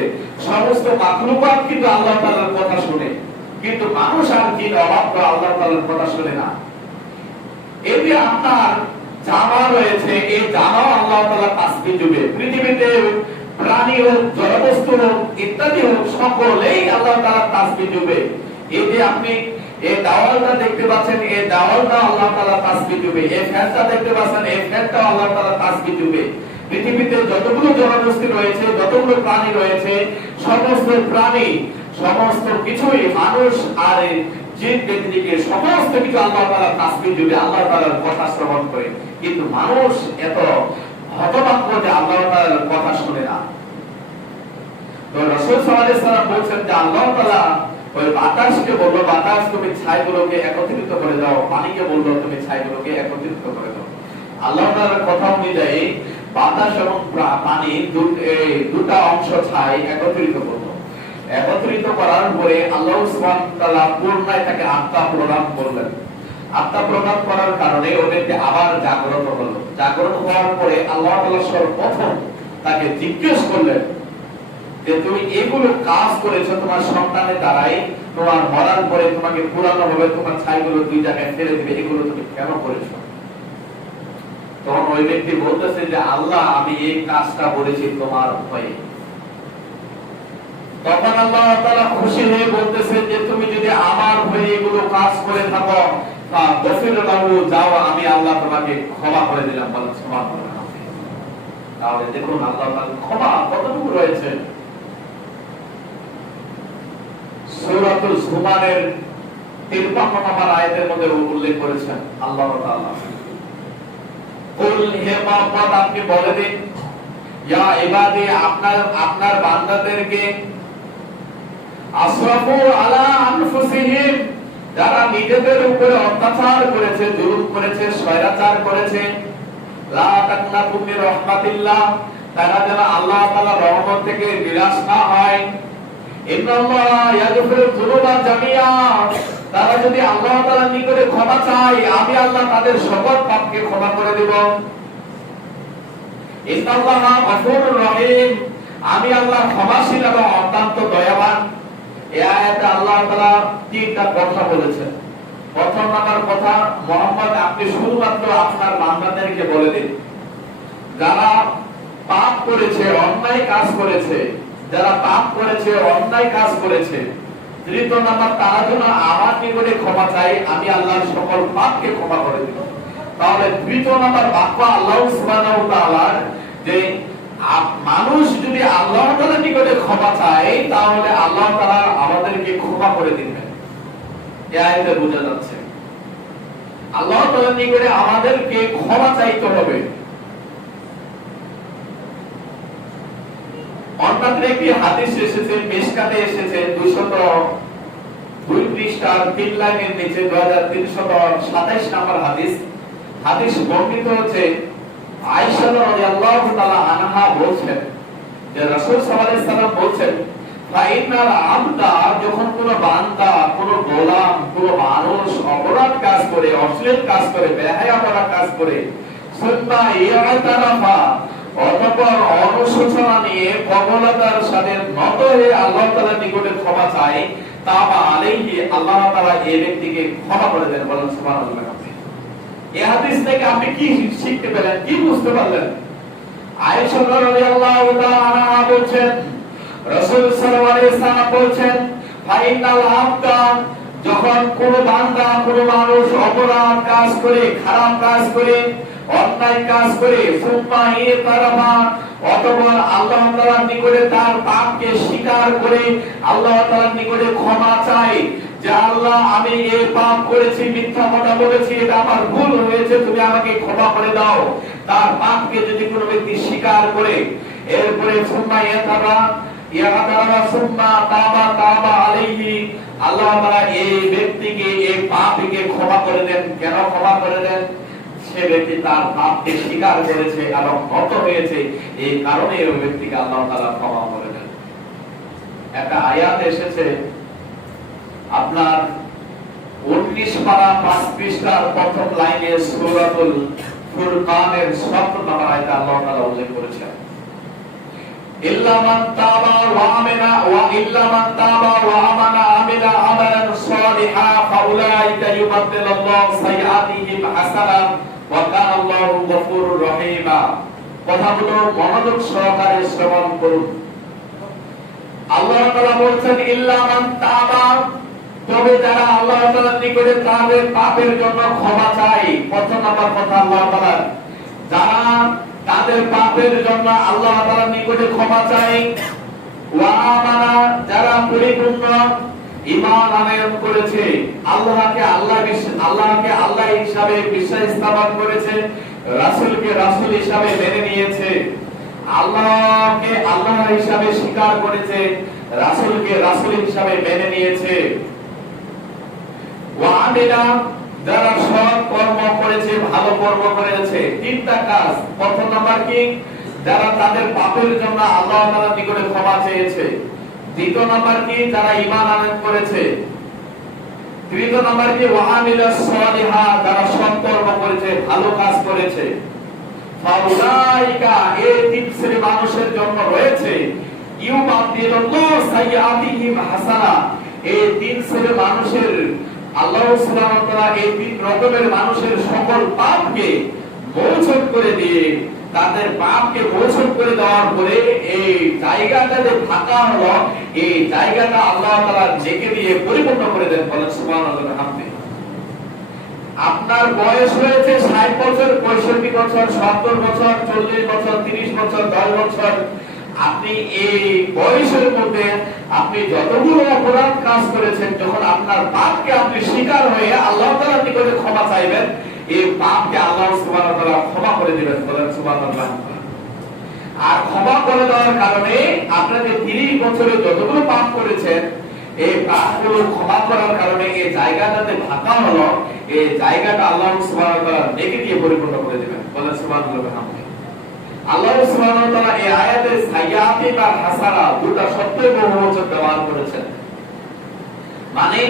সমস্ত মাখলুকাত কিন্তু আল্লাহ তাআলার কথা শুনে। কিন্তু মানুষ আর জিন অবাধ্য, আল্লাহ তাআলার কথা শুনে না। এই যে আপনার জামা রয়েছে, এই জামা আল্লাহ তাআলা তাসবিহ দিবে। পৃথিবীতে প্রাণী হোক, জড়বস্তু হোক, ইত্যাদি হোক, সকলেই আল্লাহ তাআলা তাসবিহ দিবে। এই যে আপনি এই দাওয়ালটা দেখতে পাচ্ছেন, এই দাওয়ালটা আল্লাহ তাআলা তাসবিহ দিবে। এই ফ্যানটা দেখতে পাচ্ছেন, এই ফ্যানটা আল্লাহ তাআলা তাসবিহ দিবে। পৃথিবীতে যতগুলো জড়বস্তু রয়েছে, যতগুলো প্রাণী রয়েছে, সমস্ত প্রাণী, সমস্ত কিছুই, মানুষ আর জিন ব্যক্তিকে সমস্ত কিছু আল্লাহ তাআলা তাসবিহ দিবে, আল্লাহ তাআলার কথা শ্রবণ করে। কিন্তু মানুষ এত হতভাগ্য যে আল্লাহ তাআলার কথা শুনে না। তো রাসূল সাল্লাল্লাহু আলাইহি ওয়াসাল্লাম বলেন যে আল্লাহ তাআলা ওই বাতাসকে বলল, বাতাস তুমি ছাইগুলোকে একত্রিত করে দাও, পানিকে বলল তুমি ছাইগুলোকে একত্রিত করে দাও। আল্লাহ তাআলার কথা অনুযায়ী বাতাস এবং পানি দুটা অংশ ছাই একত্রিত করলো। একত্রিত করার পরে আল্লাহ সুবহানাহু ওয়া তাআলা পূর্ণায় তাকে আত্মা প্রদান করলেন। আত্মা প্রদান করার কারণে ওদেরকে আবার জাগ্রত হলো। জাগ্রত হওয়ার পরে আল্লাহ তাআলা সর্বপ্রথম তাকে জিজ্ঞেস করলেন যে তুমি এগুলো কাজ করেছো তোমার সন্তানের দ্বারাই, তোমার মরার পরে তোমাকে পুরানো হবে, তোমার ছাইগুলো দুই জায়গায় ফেলে দিবে, এগুলো তুমি কেন করেছো? তখন ওই ব্যক্তি বলতেছে যে আল্লাহ আমি এই কাজটা করেছি তোমার ভয়ে। তখন আল্লাহ তাআলা খুশি হয়ে বলতেছে যে তুমি যদি আমার ভয়ে এগুলো কাজ করে থাকো, যাও আমি আল্লাহ তোমাকে ক্ষমা করে দিলাম। বলেন সুবহানাল্লাহ। তাহলে দেখুন আল্লাহ তাআলার ক্ষমা কতটুকু রয়েছে। সূরাতুল জুমারের 53 নম্বর আয়াতের মধ্যে উল্লেখ করেছেন আল্লাহ তাআলা, কুল হে মুহাম্মদ আপনি বলে দিন, ইয়া ইবাদি আপনার বান্দাদেরকে, আসরাফু আলা আনফুসিহিম যারা নিজেদের উপরে অত্যাচার করেছে, জুলুম করেছে, স্বৈরাচার করেছে, লা তাকনাতু মির রাহমাতিল্লাহ তারা যেন আল্লাহ তাআলার রহমত থেকে নিরাশ না হয়। ইন্নাল্লাহ ইয়াগফিরু যুনুবা জামিআ তারা যদি আল্লাহ তাআলার নিকটে ক্ষমা চায়, আমি আল্লাহ তাদের সকল পাপকে ক্ষমা করে দেব। ইন্নাল্লাহা গফুরুর রহিম আমি আল্লাহ ক্ষমাশীল এবং অত্যন্ত দয়াবান। এই আয়াতে আল্লাহ তাআলা তিনটা কথা বলেছেন। প্রথম নাম্বার কথা, মুহাম্মদ আপনি শুধুমাত্র আপনার বান্দাদেরকে বলে দিন যারা পাপ করেছে, অন্যায় কাজ করেছে, যারা পাপ করেছে, অন্যায় কাজ করেছে। তৃতীয় নাম্বার, তারা যেন আমার নিকটে ক্ষমা চায়, আমি আল্লাহর সকল পাপকে ক্ষমা করে দেব। তাহলে তৃতীয় নাম্বার বাক্য আল্লাহ সুবহানাহু ওয়া তাআলার যে মানুষ যদি আল্লাহ তাআলার নিকটে ক্ষমা চায় তাহলে আল্লাহ তাআলা আমাদেরকে ক্ষমা করে দিবেন। এই আয়াতে বোঝা যাচ্ছে আল্লাহ তাআলার নিকটে আমাদেরকে ক্ষমা চাইতে হবে। অন্যত্র একটি হাদিস এসেছে, মিশকাতে এসেছে 202 পৃষ্ঠার 3 লাইনের নিচে 2327 নম্বর হাদিস। হাদিস বর্ণিত হচ্ছে আয়েশা রাদিয়াল্লাহু তাআলা আনহা বলেন যে রাসূল সাল্লাল্লাহু আলাইহি সাল্লাম বলেন, ফাইনাল আবদা যখন কোন বান্দা, কোন গোলাম, কোন মানুষ অপরাধ কাজ করে, অশ্লীল কাজ করে, বেহায়াপনা কাজ করে, সুন্নাহ ইয়াতারাফা অতঃপর অনুশোচনা নিয়ে কবলতার সাথে নত হয়ে আল্লাহ তাআলার নিকটে ক্ষমা চায়, তাবা আলাইহি আল্লাহ তাআলা এই ব্যক্তিকে ক্ষমা করে দেন। বলেন সুবহানাল্লাহ। এই হাদিস থেকে আপনি কি শিখতে পেলেন, কি বুঝতে পারলেন? আয়েশা রাদিয়াল্লাহু তাআলা আনহা বলেন রাসূল সাল্লাল্লাহু আলাইহি ওয়াসাল্লাম বলেন, ফাইনাল আবদা যখন কোন বান্দা, কোন মানুষ অপরাধ কাজ করে, খারাপ কাজ করে, অন্যায় কাজ করে, সুম্মা ইয়াতারাফা অতঃপর আল্লাহ তাআলার নিকটে তার পাপকে স্বীকার করে আল্লাহ তাআলার নিকটে ক্ষমা চায় যে আল্লাহ আমি এই পাপ করেছি, মিথ্যা কথা বলেছি, এটা আমার ভুল হয়েছে, তুমি আমাকে ক্ষমা করে দাও। তার পাপকে যদি কোনো ব্যক্তি স্বীকার করে, এরপরে সুম্মা ইয়াতারাফা সুম্মা তাবা আলাইহি আল্লাহ তাআলা এই ব্যক্তিকে, এই পাপীকে ক্ষমা করে দেন। কেন ক্ষমা করে দেন? সে ব্যক্তি তার পাপকে স্বীকার করেছে এবং নত হয়েছে, এই কারণে ওই ব্যক্তিকে আল্লাহ তাআলা ক্ষমা করে দেন। একটা আয়াত এসেছে আপনার 19 পারা 5 পৃষ্ঠার প্রথম লাইনে সূরাতুল ফুরকানের 7 নম্বর আয়াতে আল্লাহ তাআলা উল্লেখ করেছেন, ইল্লা মান তাবা ওয়া আমানা ওয়া ইল্লা মান তাবা ওয়া আমানা আমিলা আমালান ইউবাদদিলুল্লাহু সাইয়্যাতিহিম হাসানাত ওয়া কানা আল্লাহু গফুরুর রহিমা। কথাগুলো মনোযোগ সহকারে শ্রবণ করুন। আল্লাহ তাআলা বলছেন ইল্লা মান তাবা, তবে যারা আল্লাহ তাআলার নিকটে তাদের পাপের জন্য ক্ষমা চায়। প্রথম নাম্বার কথা আল্লাহ তাআলা, যারা তাদের পাপের জন্য আল্লাহ তাআলার নিকটে ক্ষমা চায়, ওয়া আমানা, যারা পরিপূর্ণ ঈমান আনয়ন করেছে, আল্লাহকে আল্লাহ হিসাবে বিশ্বাস স্থাপন করেছে, রাসূলকে রাসূল হিসাবে মেনে নিয়েছে, আল্লাহকে আল্লাহ হিসাবে স্বীকার করেছে, রাসূলকে রাসূল হিসাবে মেনে নিয়েছে। ওয়া আমিলা, যারা সৎ কর্ম করেছে, ভালো কর্ম করেছে। তিনটা কাজ। প্রথম নাম্বার কি? যারা তাদের পাপের জন্য আল্লাহ তাআলার নিকটে ক্ষমা চেয়েছে। দ্বিতীয় নাম্বার কি? যারা ঈমান আনয়ন করেছে। তৃতীয় নাম্বার কি? ওয়া আমিলাস সালিহাত, যারা সৎ কর্ম করেছে, ভালো কাজ করেছে। ফাউলাইকা, এই তিন শ্রেণীর মানুষের জন্য রয়েছে ইউবাদদিলুল্লাহু সাইয়্যাতিহিম হাসানা। এই তিন শ্রেণীর মানুষের আল্লাহ সুবহানাহু ওয়া তাআলা এই তিন রকমের মানুষের সকল পাপকে মোচন করে দিয়ে, তাদের পাপকে মোচন করে দেওয়ার পরে এই জায়গাটা যে ফাঁকা হলো, এই জায়গাটা আল্লাহ তাআলা ঢেকে দিয়ে পরিপূর্ণ করে দেন। বলেন সুবহানাল্লাহ। আপনার বয়স হয়েছে 60 বছর, 65 বছর, 70 বছর, 40 বছর, 30 বছর, 10 বছর। আপনি এই বয়সের মধ্যে আপনি যতগুলো অপরাধ কাজ করেছেন, যখন আপনার পাপকে আপনি স্বীকার হয়ে আল্লাহ তাআলার নিকটে ক্ষমা চাইবেন, এই পাপকে আল্লাহ সুবহানাহু ওয়া তাআলা ক্ষমা করে দিবেন। বলেন সুবহানাল্লাহ। আর ক্ষমা করে দেওয়ার কারণে আপনারা যে 30 বছরে যতগুলো পাপ করেছেন, এই পাপগুলো ক্ষমা করার কারণে এই জায়গাটাতে ফাঁকা হলো, এই জায়গাটা আল্লাহ সুবহানাহু ওয়া তাআলা ঢেকে দিয়ে পরিপূর্ণ করে দিবেন। বলেন সুবহানাল্লাহ। আল্লাহ সুবহানাহু ওয়া তাআলা এই আয়াতে সাইয়্যাতিন আর হাসানা দুটো শব্দের বহুবচন ব্যবহার করেছেন। মানে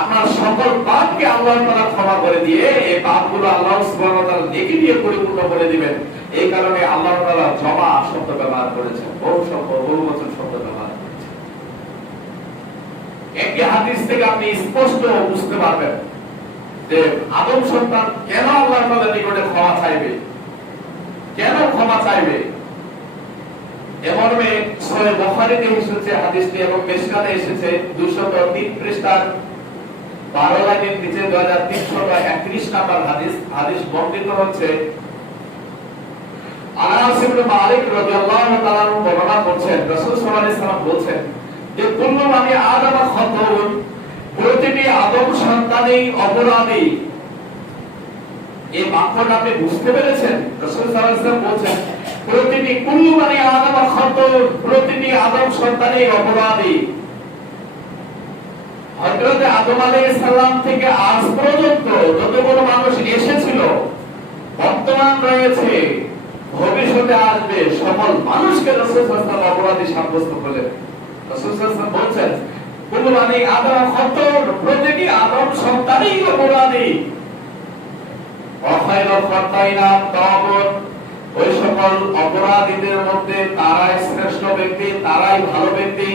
আপনার সকল পাপকে আল্লাহ তাআলা ক্ষমা করে দিয়ে এই পাপগুলো আল্লাহ সুবহানাহু ওয়া তাআলা ঢেকে দিয়ে পরিপূর্ণ করে দিবেন। এই কারণে আল্লাহ তাআলা জমা শব্দ ব্যবহার করেছেন, বহুবচন শব্দ ব্যবহার করেছেন। একটি হাদিস থেকে আপনি স্পষ্ট বুঝতে পারবেন যে আদম সন্তান কেন আল্লাহ তাআলার নিকটে ক্ষমা চাইবে, কেন ক্ষমা চাইবে। এমর্মে সহিহ বুখারীতে এসেছে হাদিসটি এবং মিশকাতে এসেছে 203 পৃষ্ঠার 12 লাইনের নিচে 2331 নাম্বার হাদিস। হাদিস বর্ণিত হচ্ছে আনাস ইবনে মালিক রাদিয়াল্লাহু তাআলা বর্ণনা করছেন, রাসূল সাল্লাল্লাহু আলাইহি ওয়াসাল্লাম বলেছেন যে কুল্লু বানি আদম খাতাউন, প্রতিটি আদম সন্তানই অপরাধী। এই বাক্যটা আপনি বুঝতে পেরেছেন? রাসূল সাল্লাল্লাহু আলাইহি ওয়াসাল্লাম বলেছেন প্রতিটি কুল্লু বানি আদম খাতাউন, প্রতিটি আদম সন্তানই অপরাধী। হযরত আদম আলাইহিস সালাম থেকে আজ পর্যন্ত যতগুলো মানুষ এসেছিল, বর্তমান রয়েছে, ভবিষ্যতে আসবে, সকল মানুষকে রাসূল সাল্লাল্লাহু আলাইহি ওয়াসাল্লাম অপরাধী সাব্যস্ত করলেন। রাসূল সাল্লাল্লাহু আলাইহি ওয়াসাল্লাম বলেন কুল্লু বানি আদম খাতাউন, প্রতিটি আদম সন্তানই অপরাধী। ওয়াখায়রুল খাতাইনা তাওবুন, ওই সকল অপরাধীদের মধ্যে তারাই শ্রেষ্ঠ ব্যক্তি, তারাই ভালো ব্যক্তি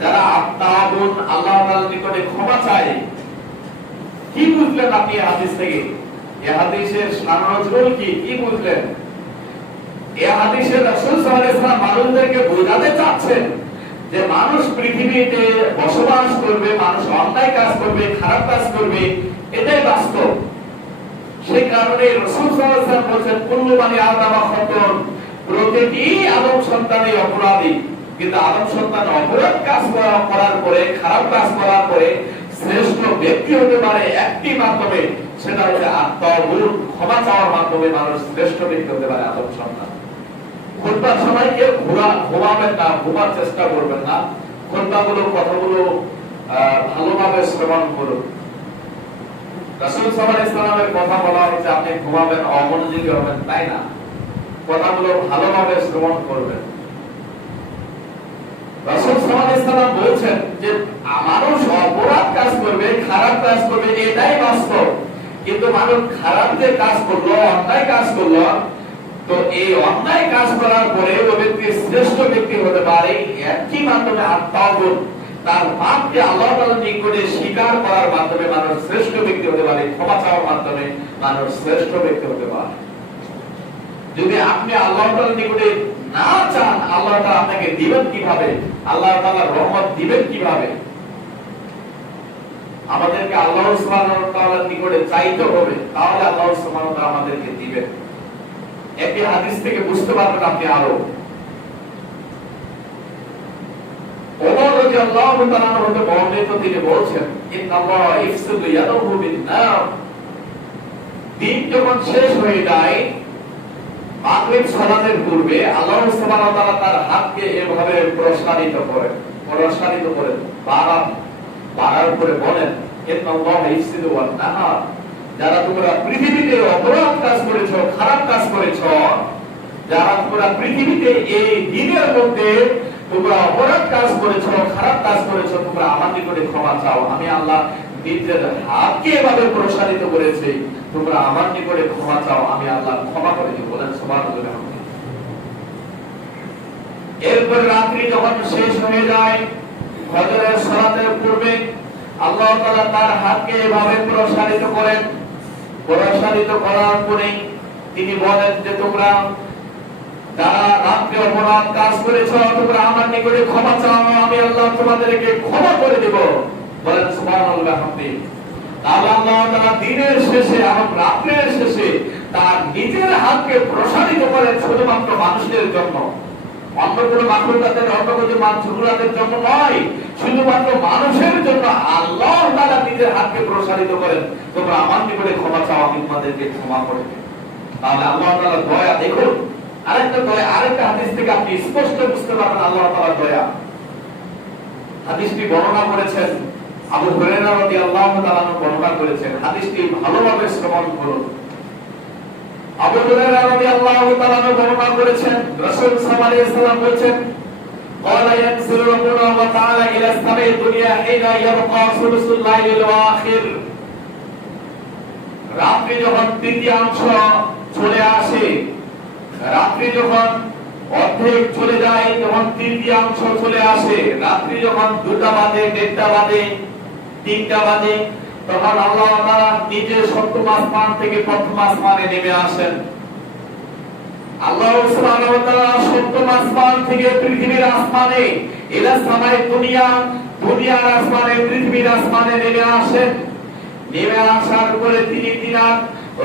যারা আত্তাবুন, আল্লাহ তাআলার নিকটে ক্ষমা চায়। কি বুঝলেন আপনি এই হাদিস থেকে? এই হাদিসের সারনজরুল কি কি বুঝলেন? এই হাদিসে রাসূল সাল্লাল্লাহু আলাইহি ওয়াসাল্লাম মানুষদেরকে বোঝাতে চাচ্ছেন যে মানুষ পৃথিবীতে বসবাস করবে, মানুষ অন্যায় কাজ করবে, খারাপ কাজ করবে, এটাই বাস্তব। সেই কারণে রাসূল সাল্লাল্লাহু আলাইহি ওয়াসাল্লাম বলেছেন কুল্লু বানি আদম খাতাউন, প্রতিটি আদম সন্তানই অপরাধী। কিন্তু আদম সন্তান অপরাধ কাজ করার পরে, খারাপ কাজ করার পরে শ্রেষ্ঠ ব্যক্তি হতে পারে একটি মাধ্যমে, সেটা হচ্ছে আত্মাবুল, ক্ষমা চাওয়ার মাধ্যমে মানুষ শ্রেষ্ঠ ব্যক্তি হতে পারে আদম সন্তান। খুতবার সময় কেউ ঘুমাবেন না, ঘুমার চেষ্টা করবেন না। খুতবাগুলো কথাগুলো ভালোভাবে শ্রবণ করুন। রাসূল সাল্লাল্লাহু আলাইহি ওয়াসাল্লামের কথা বলা হচ্ছে আপনি ঘুমাবেন, অমনোযোগী হবেন, তাই না। কথাগুলো ভালোভাবে শ্রবণ করবেন। রাসূল সাল্লাল্লাহু আলাইহি ওয়াসাল্লাম বলেছেন যে মানুষ অপরাধ কাজ করবে, খারাপ কাজ করবে, এটাই বাস্তব। কিন্তু মানুষ খারাপ যে কাজ করলো, অন্যায় কাজ করলো, তো এই অন্যায় কাজ করার পরে ওই ব্যক্তি শ্রেষ্ঠ ব্যক্তি হতে পারে একই মাধ্যমে আত্মাবুন, তার পাপকে আল্লাহ তাআলার নিকটে স্বীকার করার মাধ্যমে মানুষ শ্রেষ্ঠ ব্যক্তি হতে পারে, ক্ষমা চাওয়ার মাধ্যমে মানুষ শ্রেষ্ঠ ব্যক্তি হতে পারে। যদি আপনি আল্লাহ তাআলার নিকটে না চান, আল্লাহ তাআলা আপনাকে দিবেন কিভাবে? আল্লাহ তাআলার রহমত দিবেন কিভাবে? আমাদেরকে আল্লাহ সুবহানাহু ওয়া তাআলার নিকটে চাইতে হবে, তাহলে আল্লাহ সুবহানাহু ওয়া তাআলা আমাদেরকে দিবেন। একটি হাদিস থেকে বুঝতে পারবেন আপনি আরো। ওমর রাদিয়াল্লাহু তাআলা হতে বর্ণিত, তিনি বলছেন, ইন্নাল্লাহা ইফসিদু ইয়াদাহু বিন-নার। দিন যখন শেষ হয়ে যায়, মাগরিব সালাতের পূর্বে আল্লাহ সুবহানাহু ওয়া তাআলা তার হাতকে এভাবে প্রসারিত করেন, বাড়ার করে বলেন, ইন্নাল্লাহা ইফসিদু ওয়ান-নাহার। যারা তোমরা পৃথিবীতে অপরাধ কাজ করেছো, খারাপ কাজ করেছো, যারা তোমরা পৃথিবীতে এই দিনের মধ্যে তোমরা অপরাধ কাজ করেছো, খারাপ কাজ করেছো, তোমরা আমার নিকটে ক্ষমা চাও। আমি আল্লাহ নিজের হাতকে এভাবে প্রসারিত করেছি, তোমরা আমার নিকটে ক্ষমা চাও, আমি আল্লাহ ক্ষমা করে দিব। বলেন সুবহানাল্লাহ। এরপর রাত্রি যখন শেষ হয়ে যায়, ফজরের সালাতের পূর্বে আল্লাহ তাআলা তার হাতকে এভাবে প্রসারিত করেন। প্রসারিত করার পরে তিনি বলেন যে তোমরা যারা রাত্রে অপরাধ কাজ করেছো, তোমরা আমার নিকটে ক্ষমা চাও, আমি আল্লাহ তোমাদেরকে ক্ষমা করে দেব। বলেন সুবহানাল্লাহ। তাহলে আল্লাহ তাআলা দিনের শেষে এবং রাতের শেষে তার নিজের হাতকে প্রসারিত করেন শুধুমাত্র মানুষের জন্য, অন্য কোনো মাখলুকাতের, অন্য কোনো মানুষের জন্য নয়, শুধুমাত্র মানুষের জন্য আল্লাহ তাআলা নিজের হাতকে প্রসারিত করেন, তোমরা আমার নিকটে ক্ষমা চাও, আমি তোমাদেরকে ক্ষমা করে দেব। তাহলে আল্লাহ তাআলার দয়া দেখুন। আরেকটা দয়া, আরেকটা হাদিস থেকে আপনি স্পষ্ট বুঝতে পারবেন আল্লাহ তাআলার দয়া। হাদিসটি বর্ণনা করেছেন আবু হুরায়রা রাদিয়াল্লাহু তাআলা বর্ণনা করেছেন। হাদিসটি ভালোভাবে শ্রবণ করুন। আবু হুরায়রা রাদিয়াল্লাহু তাআলা বর্ণনা করেছেন, রাসূল সাল্লাল্লাহু আলাইহি ওয়াসাল্লাম বলেছেন, ক্বালা ইয়ানজিলু রাব্বুনা ওয়া তাআলা ইলা সামাই দুনিয়া হিনা ইয়াবকা সুলুসুল লাইলিল আখির। রাত্রি যখন তৃতীয়াংশ চলে আসে, রাত্রি যখন অর্ধেক চলে যায়, তখন তৃতীয়াংশ চলে আসে, রাত্রি যখন 2টা বাজে, 1:30টা বাজে, 3টা বাজে, তখন আল্লাহ তাআলা নিজে সপ্তম আসমান থেকে প্রথম আসমানে নেমে আসেন। আল্লাহ সুবহানাহু ওয়া তাআলা সপ্তম আসমান থেকে পৃথিবীর আসমানে ইলা সামাই দুনিয়া, দুনিয়ার আসমানে পৃথিবীর আসমানে নেমে আসেন। নেমে আসার পরে তিনি তিনার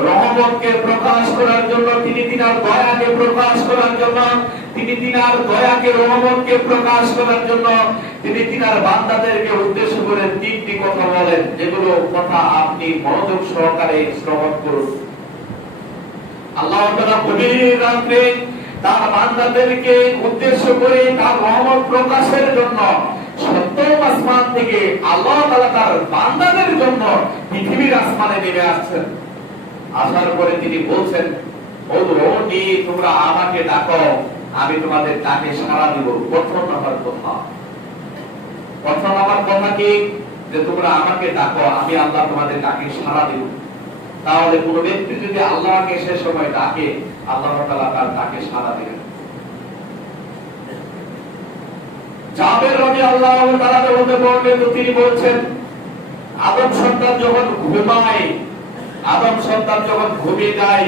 রহমতকে প্রকাশ করার জন্য, তিনি তিনার দয়াকে প্রকাশ করার জন্য, তিনি তিনার দয়াকে, রহমতকে প্রকাশ করার জন্য তিনি তিনার বান্দাদেরকে উদ্দেশ্য করে 3টি কথা বলেন, যেগুলো কথা আপনি মনোযোগ সহকারে শ্রবণ করুন। আল্লাহ তাআলা গভীর রাতে তার বান্দাদেরকে উদ্দেশ্য করে তার রহমত প্রকাশের জন্য সপ্তম আসমান থেকে আল্লাহ তাআলা তার বান্দাদের জন্য পৃথিবীর আসমানে নেমে আসছেন। আসার পরে তিনি বলছেন, ওনি, তোমরা আমাকে ডাকো, আমি তোমাদের ডাকে সাড়া দিব। প্রথম নাম্বার কথা কি? যে তোমরা আমাকে ডাকো, আমি আল্লাহ তোমাদের ডাকে সাড়া দিব। তাহলে কোন ব্যক্তি যদি আল্লাহকে সে সময় ডাকে, আল্লাহ তাআলা তার ডাকে সাড়া দিবেন। জাবের রাদিয়াল্লাহু তাআলা বলতে বললেন, তিনি বলছেন, আদম সন্তান যখন ঘুমায়, আদম সন্তান যখন ঘুমিয়ে যায়,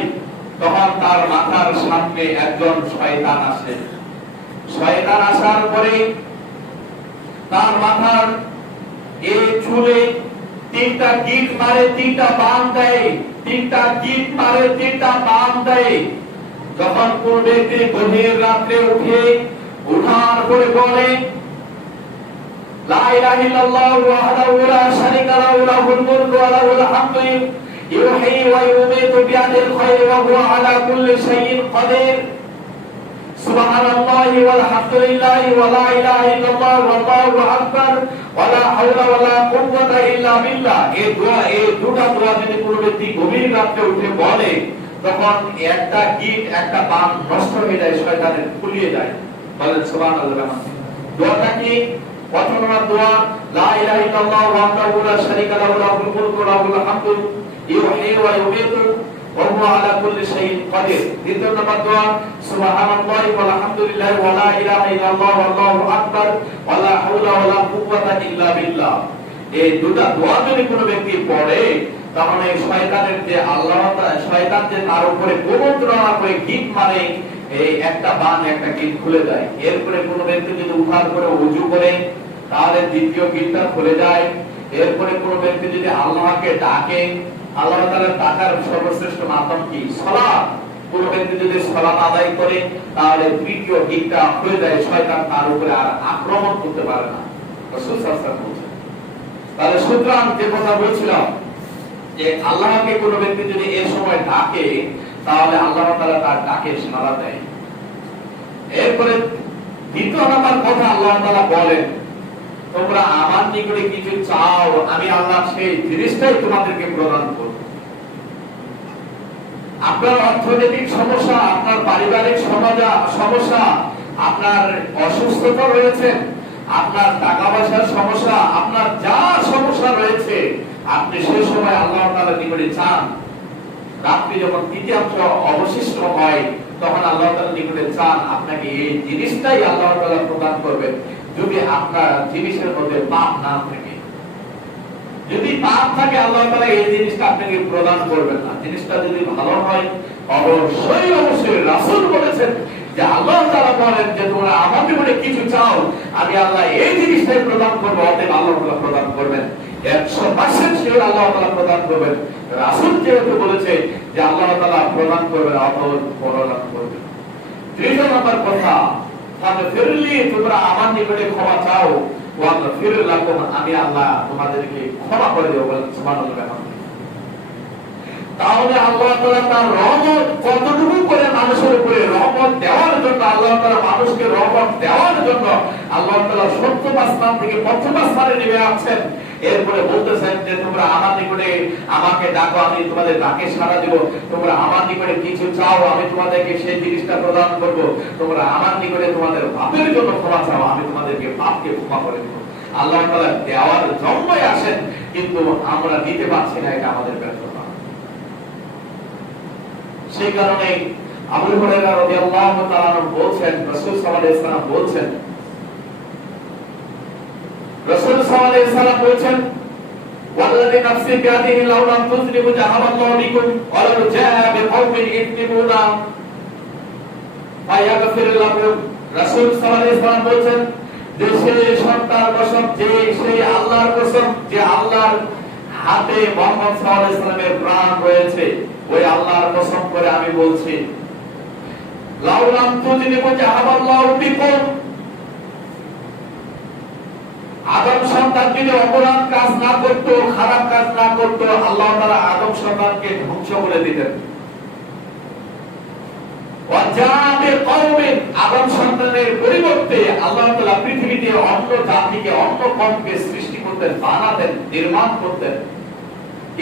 তখন তার মাথার সামনে একজন শয়তান আসে। শয়তান আসার পরে তার মাথার এই চুলে 3টা গিট মারে, 3টা বান দেয়, 3টা গিট মারে, 3টা বান দেয়। যখন কোন ব্যক্তি গভীর রাত্রে উঠার পরে বলে, লা ইলাহা ইল্লাল্লাহু ওয়াহদাহু লা শারীকা লাহু লাহুল মুলকু ওয়া লাহুল হামদু ইউহয়ী ওয়া ইউমীতু বিয়াদিল খায়র ওয়া হুয়া আলা কুল্লি শাইইন কাদির। সুবহানাল্লাহি ওয়াল হামদুলিল্লাহি ওয়া লা ইলাহা ইল্লাল্লাহু ওয়াল্লাহু আকবার ওয়া লা হাওলা ওয়া লা কুওয়াতা ইল্লা বিল্লাহ। এই দুটো দোয়া যদি কোনো ব্যক্তি গভীর রাতে উঠে বলে, তখন একটা গিট, একটা বান নষ্ট হয়ে যায়, শয়তানের ফুলিয়ে যায়। বলেন সুবহানাল্লাহ। দোয়াটা কি? প্রথম দোয়া, লা ইলাহা ইল্লাল্লাহু ওয়াহদাহু লা শারীকা লাহু লাহুল মুলকু ওয়া লাহুল হামদু ইউহয়ী ওয়া ইউমীতু ওয়া হুয়া আলা কুল্লি শাইইন কাদির। দ্বিতীয় নম্বর দোয়া সুবহানাল্লাহি ওয়া আলহামদুলিল্লাহি ওয়া লা ইলাহা ইল্লাল্লাহ ওয়াল্লাহু আকবার ওয়া লা হাওলা ওয়া লা কুওয়াতা ইল্লা বিল্লাহ। এই দুটো দোয়া যদি কোনো ব্যক্তি পড়ে তাহলে শয়তানের যে শয়তান যে তার উপরে কুমন্ত্রণা করে গীত মানে এই একটা বান একটা গীত খুলে যায়। এরপরে কোনো ব্যক্তি যদি উঠার করে ওযু করে তাহলে দ্বিতীয় গীতটা খুলে যায়। এরপরে কোনো ব্যক্তি যদি আল্লাহকে ডাকে, আল্লাহ তাআলার ডাকার সর্বশ্রেষ্ঠ মাধ্যম কি? সালাত। কোনো ব্যক্তি যদি সালাত আদায় করে তাহলে তৃতীয় গীতটা খুলে যায়, শয়তান তার উপরে আর আক্রমণ করতে পারে না। রাসূল সাল্লাল্লাহু আলাইহি ওয়াসাল্লাম বলেছেন। তাহলে সুতরাং যে কথা বলছিলাম যে আল্লাহকে কোনো ব্যক্তি যদি এই সময় ডাকে তাহলে আল্লাহ তাআলা তার ডাকে সাড়া দেয়। এরপরে দ্বিতীয় নাম্বার কথা আল্লাহ তাআলা বলেন, তোমরা আমার নিকটে কিছু চাও, আমি আল্লাহ সেই জিনিসটাই তোমাদেরকে প্রদান করব। আপনার অর্থনৈতিক সমস্যা, আপনার পারিবারিক সমস্যা, আপনার অসুস্থতা রয়েছে, আপনার টাকা পয়সার সমস্যা, আপনার যা সমস্যা রয়েছে আপনি সেই সময় আল্লাহ তাআলার নিকটে চান। রাত্রি যখন তৃতীয়াংশ অবশিষ্ট হয় তখন আল্লাহ তাআলার নিকটে চান, আপনাকে এই জিনিসটাই আল্লাহ তাআলা প্রদান করবেন যদি আপনার জিনিসের মধ্যে পাপ না থাকে। যদি পাপ থাকে আল্লাহ তাআলা এই জিনিসটা আপনাকে প্রদান করবেন না। জিনিসটা যদি ভালো হয় অবশ্যই রাসূল বলেছেন যে আল্লাহ তাআলা বলেন যে তোমরা আমার নিকটে কিছু চাও, আমি আল্লাহ এই জিনিসটাই প্রদান করব, অতএব আল্লাহ তাআলা প্রদান করবেন। 100% শিওর আল্লাহ তাআলা প্রদান করবেন। রাসূল যেহেতু বলেছে যে আল্লাহ তাআলা প্রদান করবেন, অতএব প্রদান করবেন। তৃতীয় নম্বর কথা, ফাগফিরলি, তোমরা আমার নিকটে ক্ষমা চাও, ওয়া গফির লাকুম, আমি আল্লাহ তোমাদেরকে ক্ষমা করে দেব। সুবহানাল্লাহ। তাহলে আল্লাহ তাআলা তার রহমত কতটুকু করে মানুষের উপরে রহমত দেওয়ার জন্য, আল্লাহ তাআলা মানুষকে রহমত দেওয়ার জন্য আল্লাহ তাআলা 70 আসমান থেকে 50 আসমানে নেমে আসছেন। এরপরে বলতেছেন যে তোমরা আমার নিকটে আমাকে ডাকো, আমি তোমাদের ডাকে সাড়া দেব। তোমরা আমার নিকটে কিছু চাও, আমি তোমাদেরকে সেই জিনিসটা প্রদান করব। তোমরা আমার নিকটে তোমাদের পাপের জন্য ক্ষমা চাও, আমি তোমাদেরকে পাপকে ক্ষমা করে দেব। আল্লাহ তাআলা দেওয়ার জন্যই আসেন, কিন্তু আমরা দিতে পারছি না, এটা আমাদের ব্যর্থতা। সেই কারণে আবু হুরায়রা রাদিয়াল্লাহু তাআলা বলছেন, রাসূল সাল্লাল্লাহু আলাইহি ওয়াসাল্লাম বলছেন, রাসূল সাল্লাল্লাহু আলাইহি ওয়াসাল্লাম বলছেন, ওয়াল্লাযী নাফসি বিয়াদিহি লাউ লাম তুযনিবু যাহাবাল্লাহু বিকুম ওয়া লাউ জাআ বিকওমিন ইযনিবুনা ফায়াগফির লাহুম। রাসূল সাল্লাল্লাহু আলাইহি ওয়াসাল্লাম বলছেন যে সেই সত্তার কসম, যে সেই আল্লাহর কসম, যে আল্লাহর হাতে মুহাম্মদ সাল্লাল্লাহু আলাইহি ওয়াসাল্লামের প্রাণ রয়েছে, ওই আল্লাহর কসম করে আমি বলছি, লাউ লাম তুযনিবু যাহাবাল্লাহু বিকুম, আদম সন্তান যদি অপরাধ কাজ না করত, খারাপ কাজ না করত, আল্লাহ তাআলা আদম সন্তানকে ধ্বংস করে দিতেন। ওয়াজাবে কওমিন, আদম সন্তানের পরিবর্তে আল্লাহ তাআলা পৃথিবীতে অন্য জাতিকে, অন্য কওমকে সৃষ্টি করতেন, বানাতেন, নির্মাণ করতেন।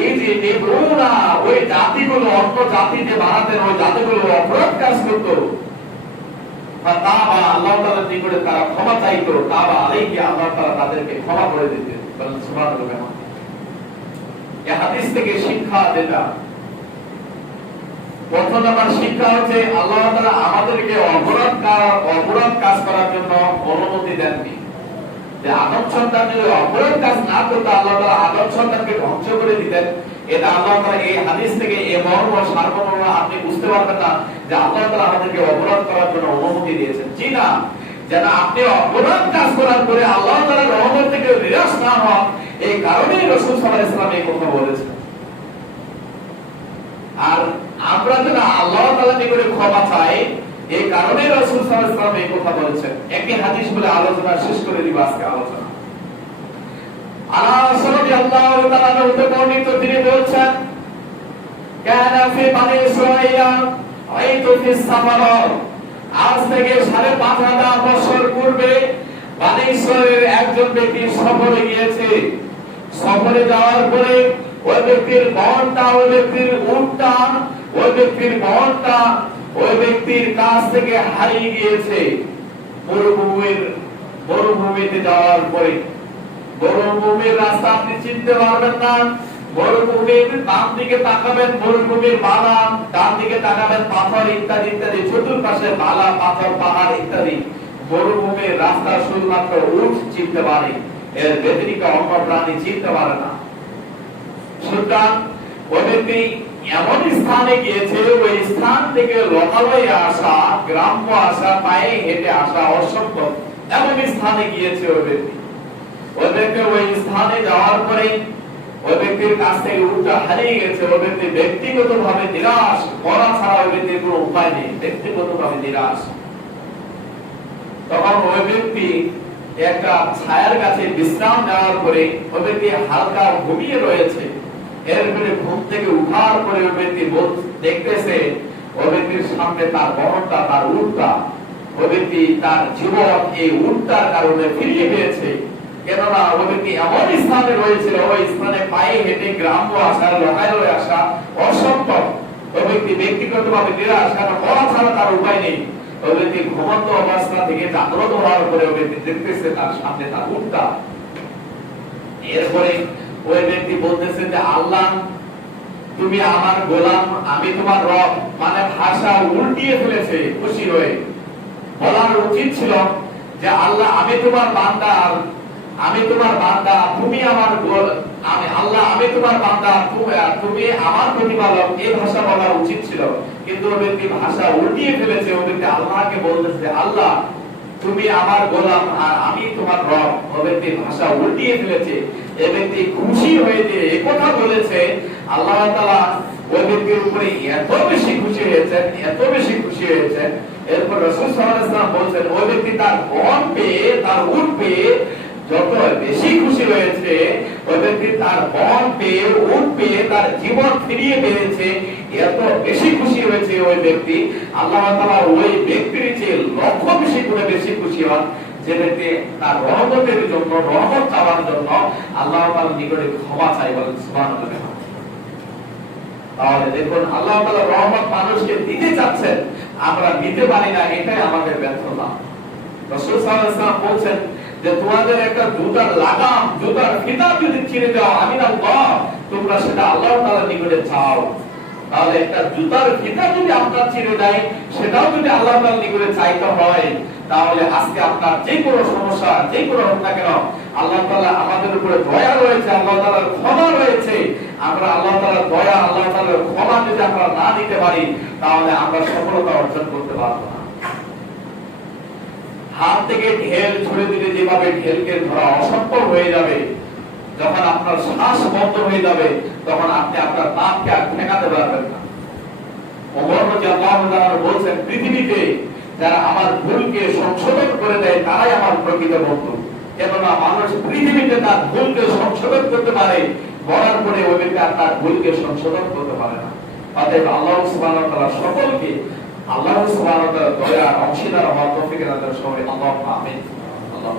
এই যে নেবরুনা, ওই জাতিগুলো অন্য জাতিতে বানাতেন, ওই জাতিগুলো অপরাধ কাজ করত, তাবা আল্লাহ তাআলার নিকটে তারা ক্ষমা চাইতো, তাবা আলাইহি, আল্লাহ তাআলা তাদেরকে ক্ষমা করে দিতেন। বলেন সুবহানাল্লাহ। এই হাদিস থেকে শিক্ষা যেটা, প্রথম নাম্বার শিক্ষা হচ্ছে আল্লাহ তাআলা আমাদেরকে অপরাধ কাজ করার জন্য অনুমতি দেননি। যে আদম সন্তান যদি অপরাধ কাজ না করতো আল্লাহ তাআলা আদম সন্তানকে ধ্বংস করে দিতেন। এটা আল্লাহ তাআলা এই হাদিস থেকে এই মর্ম সারমর্ম আপনি বুঝতে পারবেন না যে আল্লাহ তাআলা আমাদেরকে অপরাধ করার জন্য অনুমতি দিয়েছেন। জি না, যেন আপনি অপরাধ কাজ করার পরে আল্লাহ তাআলার রহমত থেকে নিরাশ না হন, এই কারণেই রাসূল সাল্লাল্লাহু আলাইহি ওয়াসাল্লাম এই কথা বলেছেন। আর আমরা যেন আল্লাহ তাআলার নিকটে ক্ষমা চাই, এই কারণেই রাসূল সাল্লাল্লাহু আলাইহি ওয়াসাল্লাম এই কথা বলেছেন। একই হাদিস বলে আলোচনা শেষ করে দিব আজকে আলোচনা। আনাস রাদিয়াল্লাহু তাআলা হতে বর্ণিত, তিনি বলছেন, কানা ফি বানি ইসরাঈলা আইতু ফিস সাফার, আজ থেকে ৫৫০০ বছর পূর্বে বানি ইসরাঈলের একজন ব্যক্তি সফরে গিয়েছে। সফরে যাওয়ার পরে ওই ব্যক্তির মনটা, ওই ব্যক্তির উটটা, ওই ব্যক্তির মনটা ওই ব্যক্তির কাছ থেকে হারিয়ে গিয়েছে। মরুভূমিতে যাওয়ার পরে, মরুভূমির রাস্তা আপনি চিনতে পারবেন না, মরুভূমির বাম দিকে তাকাবেন মরুভূমির বালা, ডান দিকে তাকাবেন পাথর ইত্যাদি ইত্যাদি, চতুর্পাশে বালা পাথর পাহাড় ইত্যাদি। মরুভূমির রাস্তা শুধুমাত্র উট চিনতে পারে, এর ব্যতিরিক্ত অন্য প্রাণী চিনতে পারে না। সুতরাং ওই ব্যক্তি এমন স্থানে গিয়েছে, ওই স্থান থেকে লোকালয়ে আসা, গ্রাম্য আসা, পায়ে হেঁটে আসা অসম্ভব, এমন স্থানে গিয়েছে ওই ব্যক্তি। ওই ব্যক্তি ওই স্থানে যাওয়ার পরে ওই ব্যক্তির কাছ থেকে উটটা হারিয়ে গেছে। ওই ব্যক্তি ব্যক্তিগতভাবে নিরাশ, মরা ছাড়া ওই ব্যক্তির কোনো উপায় নেই, ব্যক্তিগতভাবে নিরাশ। তখন ওই ব্যক্তি একটা ছায়ার কাছে বিশ্রাম নেওয়ার পরে ওই ব্যক্তি হালকা ঘুমিয়ে রয়েছে। এরপরে ঘুম থেকে উঠার পরে ওই ব্যক্তি দেখতেছে ওই ব্যক্তির সামনে তার বহনটা, তার উটটা। ওই ব্যক্তি তার জীবন এই উটটার কারণে ফিরিয়ে পেয়েছে। কেননা ওই ব্যক্তি এমন স্থানে রয়েছিল, ওই স্থানে পায়ে হেঁটে গ্রাম্য আসা, লোকালয়ে আসা অসম্ভব। ওই ব্যক্তি ব্যক্তিগতভাবে নিরাশ, কারণ মরা ছাড়া তার উপায় নেই। ওই ব্যক্তি ঘুমন্ত অবস্থা থেকে জাগ্রত হওয়ার পরে ওই ব্যক্তি দেখতেছে তার সামনে তার উটটা। এরপরে ওই ব্যক্তি বলতেছে যে আল্লাহ তুমি আমার গোলাম, আমি তোমার রব। মানে ভাষা উল্টিয়ে ফেলেছে খুশি হয়ে। বলার উচিত ছিল যে আল্লাহ আমি তোমার বান্দা, আমি তোমার বান্দা, তুমি আমার আমি আল্লাহ, আমি তোমার বান্দা, তুমি আমার প্রতিপালক, এই ভাষা বলা উচিত ছিল। কিন্তু ওই ব্যক্তি ভাষা উল্টিয়ে ফেলেছে। ওই ব্যক্তি আল্লাহকে বলতেছে আল্লাহ তুমি আমার গোলাম আর আমি তোমার রব। ওই ব্যক্তি ভাষা উল্টিয়ে ফেলেছে। এই ব্যক্তি খুশি হয়ে যে এই কথা বলেছে, আল্লাহ তাআলা ওই ব্যক্তির উপরে এত বেশি খুশি হয়েছেন, এত বেশি খুশি হয়েছেন। এরপর রাসূল সাল্লাল্লাহু আলাইহি ওয়াসাল্লাম বলেন ওই ব্যক্তি তার বহন পেয়ে, তার উট পেয়ে যত বেশি খুশি হয়েছে, ওই ব্যক্তি তার বহন পেয়ে, উট পেয়ে, তার জীবন ফিরিয়ে পেয়েছে, এত বেশি খুশি হয়েছে ওই ব্যক্তি। আল্লাহ তাআলা ওই ব্যক্তির চেয়ে লক্ষ বেশি করে বেশি খুশি হন যে ব্যক্তি তার রহমতের জন্য, রহমত চাওয়ার জন্য আল্লাহ তাআলার নিকটে ক্ষমা চাই। বলেন সুবহানাল্লাহ। তাহলে দেখুন আল্লাহ তাআলা রহমত মানুষকে দিতে চাচ্ছেন, আমরা নিতে পারি না, এটাই আমাদের ব্যর্থতা। রাসূল সাল্লাল্লাহু আলাইহি ওয়াসাল্লাম বলেন যে তোমাদের একটা জুতার লাগাম, জুতার ফিতা যদি ছিঁড়ে দাও, আমি আল্লাহ, তোমরা সেটা আল্লাহ তাআলার নিকটে চাও। তাহলে একটা জুতার ফিতা যদি আপনার ছিঁড়ে দেয়, সেটাও যদি আল্লাহ তাআলার নিকটে চাইতে হয়, তাহলে আজকে আপনার যে কোনো সমস্যা, যে কোনো হোক না কেন, আল্লাহ তাআলা আমাদের উপরে দয়া রয়েছে, আল্লাহ তাআলার ক্ষমা রয়েছে। আমরা আল্লাহ তাআলার দয়া, আল্লাহ তাআলার ক্ষমা যদি আমরা না দিতে পারি, তাহলে আমরা সফলতা অর্জন করতে পারবো না। হাত থেকে ঢেল ছুড়ে দিলে যেভাবে ঢেলকে ধরা অসম্ভব হয়ে যাবে, যখন আপনার শ্বাস বন্ধ হয়ে যাবে, তখন আপনি আপনার পাপকে আর ঠেকাতে পারবেন না। ওমর রাদিয়াল্লাহু তাআলা বলেন পৃথিবীতে যারা আমার ভুলকে সংশোধন করে দেয় তারাই আমার প্রকৃত বন্ধু। কেননা মানুষ পৃথিবীতে তার ভুলকে সংশোধন করতে পারে, মরার পরে ওই ব্যক্তি আর তার ভুলকে সংশোধন করতে পারে না। অতএব আল্লাহ সুবহানাহু ওয়া তাআলা সকলকে আল্লাহ সুবহানাহু ওয়া তাআলার দয়ার অংশীদার হওয়ার তৌফিক দান করুন। সবাই আল্লাহুম্মা আমিন। আল্লাহ